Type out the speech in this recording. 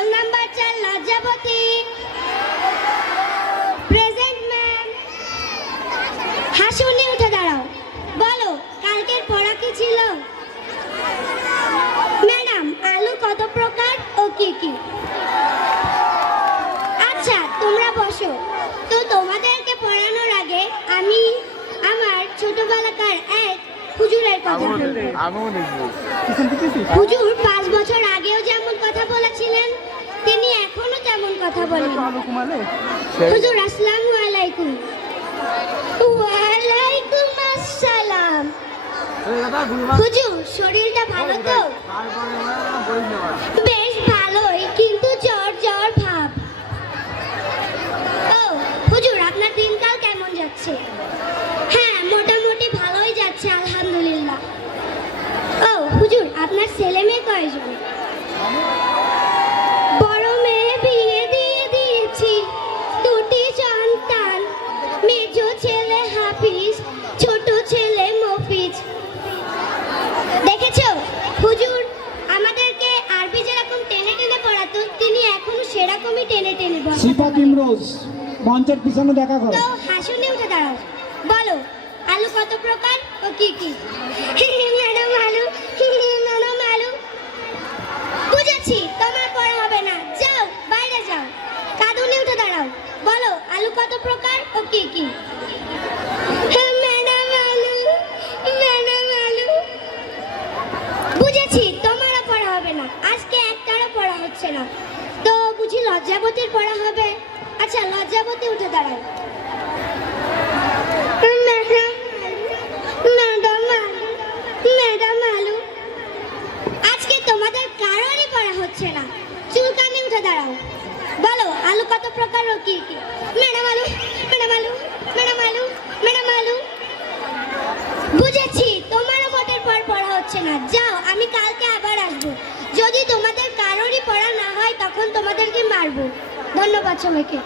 Role number present ma'am হাসুনি উঠে দাঁড়াও। বলো কালকের পড়া কি ছিল? ম্যাডাম আলু কত প্রকার ও কি কি? আচ্ছা তোমরা বসো। তো তোমাদেরকে পড়ানোর আগে আমি আমার ছোটবেলাকার এক হুজুরের কথা হুজুর পাঁচ বছর কথা বলেন। হুজুর, আসসালামু আলাইকুম। ওয়ালাইকুম আসসালাম। হুজুর, শরীরটা ভালো তো? বেশ ভালোই, কিন্তু জ্বর জ্বর ভাব। ও, হুজুর, আপনার দিনকাল কেমন যাচ্ছে? হ্যাঁ মোটামুটি ভালোই যাচ্ছে, আলহামদুলিল্লাহ। ও, হুজুর, আপনার ছেলে মেয়ে কয়জন? দেখেছ? হুজুর আমাদেরকে আরবি যেরকম টেনে টেনে পড়াতো তিনি এখনও সেরকমই টেনে টেনে বলেন সিফাত ইমরোজ মঞ্চের পিছনে দেখা করো। তো হাসুনে উঠে দাঁড়াও। বলো আলু কত প্রকার ও কি কি ম্যাডাম আলু ম্যাডাম আলু বুঝেছি তোমার পড়া হবে না যাও বাইরে যাও কাঁদুনে উঠে দাঁড়াও বলো আলু কত প্রকার ও কি কি ম্যাডাম আলু ম্যাডাম আলু বুঝেছি তোমারও পড়া হবে না আজকে একটারও পড়া হচ্ছে না তো বুঝি লজ্জাবতীর পড়া হবে। আচ্ছা লজ্জাবতী উঠে আলু। আজকে তোমাদের কারোরই পড়া হচ্ছে না। চুলকানি উঠে দাঁড়াও। বলো আলু কত প্রকার ও কি কি? ম্যাডাম আলু ম্যাডাম আলু ম্যাডাম আলু ম্যাডাম আলু। বুঝেছি তোমারও পর পড়া হচ্ছে না। যাও আমি কালকে আবার আসব। যদি তোমাদের মারবো ধন্যবাদ সবাইকে।